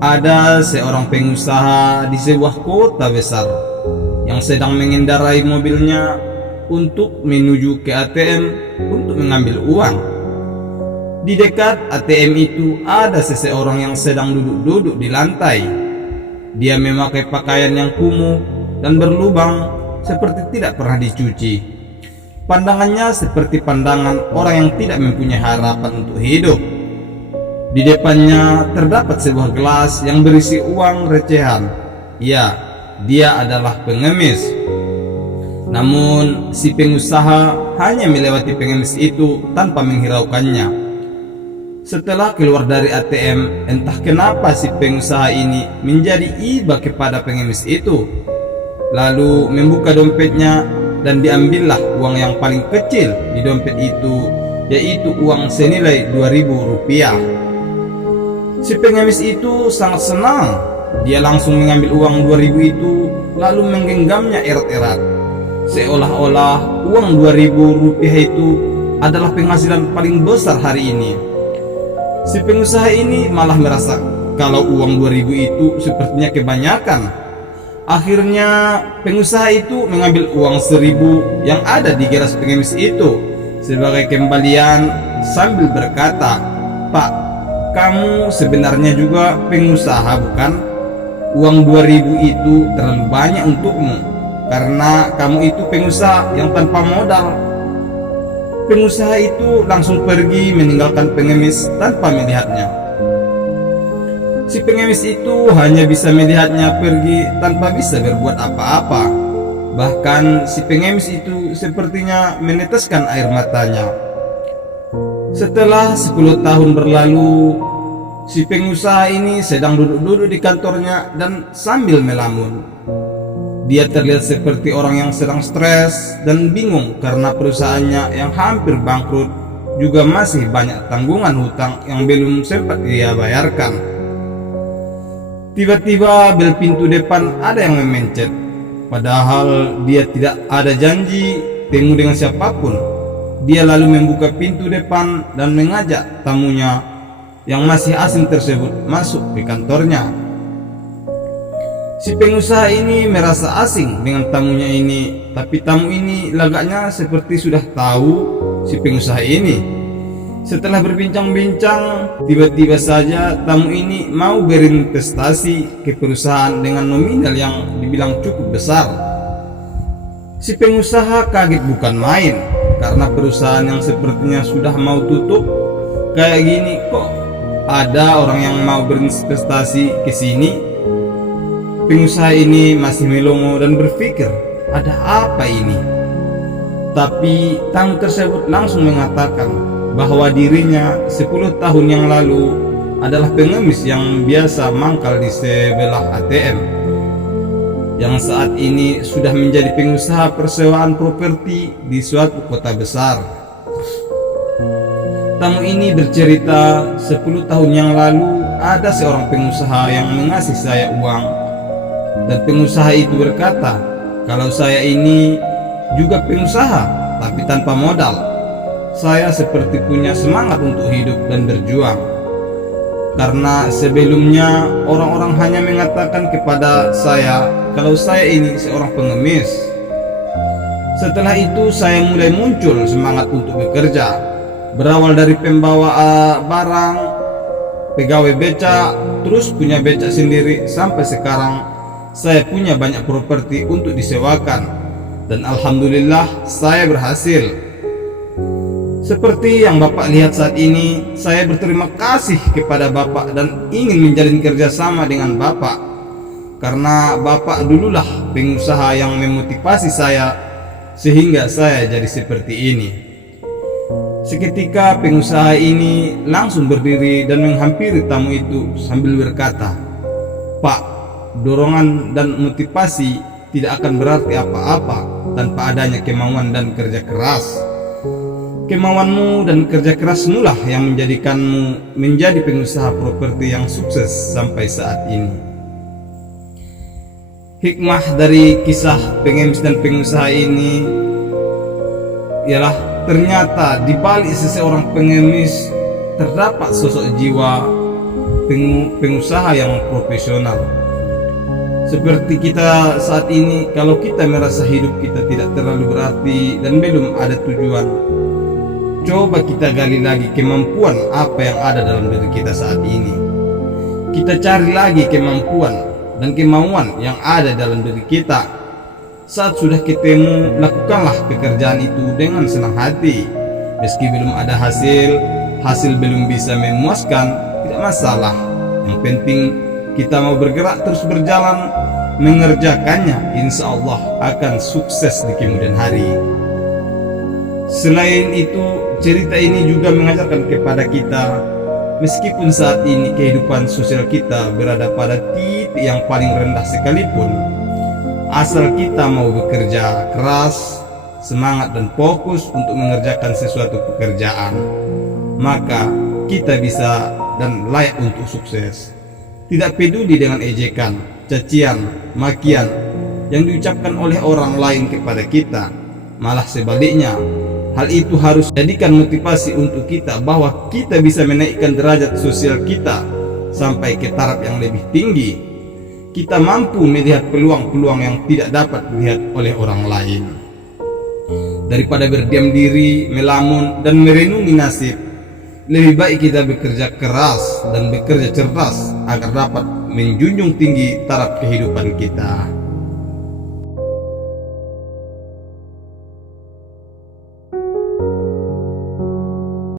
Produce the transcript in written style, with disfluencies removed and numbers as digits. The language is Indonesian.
Ada seorang pengusaha di sebuah kota besar yang sedang mengendarai mobilnya untuk menuju ke ATM untuk mengambil uang. Di dekat ATM itu ada seseorang yang sedang duduk-duduk di lantai. Dia memakai pakaian yang kumuh dan berlubang seperti tidak pernah dicuci. Pandangannya seperti pandangan orang yang tidak mempunyai harapan untuk hidup. Di depannya terdapat sebuah gelas yang berisi uang recehan. Ya, dia adalah pengemis. Namun si pengusaha hanya melewati pengemis itu tanpa menghiraukannya. Setelah keluar dari ATM, entah kenapa si pengusaha ini menjadi iba kepada pengemis itu. Lalu membuka dompetnya dan diambillah uang yang paling kecil di dompet itu, yaitu uang senilai 2.000 rupiah. Si pengemis itu sangat senang. Dia langsung mengambil uang 2.000 itu lalu menggenggamnya erat-erat, seolah-olah uang 2.000 rupiah itu adalah penghasilan paling besar hari ini. Si pengusaha ini malah merasa kalau uang 2.000 itu sepertinya kebanyakan. Akhirnya pengusaha itu mengambil uang 1.000 yang ada di gelas pengemis itu sebagai kembalian sambil berkata, "Pak, kamu sebenarnya juga pengusaha bukan? Uang 2.000 itu terlalu banyak untukmu karena kamu itu pengusaha yang tanpa modal." Pengusaha itu langsung pergi meninggalkan pengemis tanpa melihatnya. Si pengemis itu hanya bisa melihatnya pergi tanpa bisa berbuat apa-apa. Bahkan si pengemis itu sepertinya meneteskan air matanya. Setelah 10 tahun berlalu, si pengusaha ini sedang duduk-duduk di kantornya dan sambil melamun. Dia terlihat seperti orang yang sedang stres dan bingung karena perusahaannya yang hampir bangkrut juga masih banyak tanggungan hutang yang belum sempat dia bayarkan. Tiba-tiba bel pintu depan ada yang memencet. Padahal dia tidak ada janji temu dengan siapapun. Dia lalu membuka pintu depan dan mengajak tamunya yang masih asing tersebut masuk ke kantornya. Si pengusaha ini merasa asing dengan tamunya ini, tapi tamu ini lagaknya seperti sudah tahu si pengusaha ini. Setelah berbincang-bincang, tiba-tiba saja tamu ini mau berinvestasi ke perusahaan dengan nominal yang dibilang cukup besar. Si pengusaha kaget bukan main, karena perusahaan yang sepertinya sudah mau tutup kayak gini kok ada orang yang mau berinvestasi ke sini. Pengusaha ini masih melongo dan berpikir, ada apa ini? Tapi tamu tersebut langsung mengatakan bahwa dirinya 10 tahun yang lalu adalah pengemis yang biasa mangkal di sebelah ATM, yang saat ini sudah menjadi pengusaha persewaan properti di suatu kota besar. Tamu ini bercerita 10 tahun yang lalu ada seorang pengusaha yang mengasih saya uang, dan pengusaha itu berkata kalau saya ini juga pengusaha tapi tanpa modal. Saya seperti punya semangat untuk hidup dan berjuang, karena sebelumnya orang-orang hanya mengatakan kepada saya kalau saya ini seorang pengemis. Setelah itu saya mulai muncul semangat untuk bekerja, berawal dari pembawa barang, pegawai beca, terus punya beca sendiri, sampai sekarang saya punya banyak properti untuk disewakan, dan alhamdulillah saya berhasil. Seperti yang Bapak lihat saat ini, saya berterima kasih kepada Bapak dan ingin menjalin kerjasama dengan Bapak, karena Bapak dululah pengusaha yang memotivasi saya sehingga saya jadi seperti ini. Seketika pengusaha ini langsung berdiri dan menghampiri tamu itu sambil berkata, "Pak, dorongan dan motivasi tidak akan berarti apa-apa tanpa adanya kemauan dan kerja keras. Kemauanmu dan kerja kerasmu lah yang menjadikanmu menjadi pengusaha properti yang sukses sampai saat ini." Hikmah dari kisah pengemis dan pengusaha ini ialah ternyata di balik seseorang pengemis terdapat sosok jiwa pengusaha yang profesional. Seperti kita saat ini, kalau kita merasa hidup kita tidak terlalu berarti dan belum ada tujuan, coba kita gali lagi kemampuan apa yang ada dalam diri kita saat ini. Kita cari lagi kemampuan dan kemauan yang ada dalam diri kita. Saat sudah ketemu, lakukanlah pekerjaan itu dengan senang hati. Meski belum ada hasil belum bisa memuaskan, tidak masalah. Yang penting kita mau bergerak terus berjalan mengerjakannya, insya Allah akan sukses di kemudian hari. Selain itu, cerita ini juga mengajarkan kepada kita, meskipun saat ini kehidupan sosial kita berada pada titik yang paling rendah sekalipun, asal kita mau bekerja keras, semangat dan fokus untuk mengerjakan sesuatu pekerjaan, maka kita bisa dan layak untuk sukses. Tidak peduli dengan ejekan, cacian, makian yang diucapkan oleh orang lain kepada kita. Malah sebaliknya, hal itu harus jadikan motivasi untuk kita bahwa kita bisa menaikkan derajat sosial kita sampai ke taraf yang lebih tinggi. Kita mampu melihat peluang-peluang yang tidak dapat dilihat oleh orang lain. Daripada berdiam diri, melamun, dan merenungi nasib, lebih baik kita bekerja keras dan bekerja cerdas agar dapat menjunjung tinggi taraf kehidupan kita.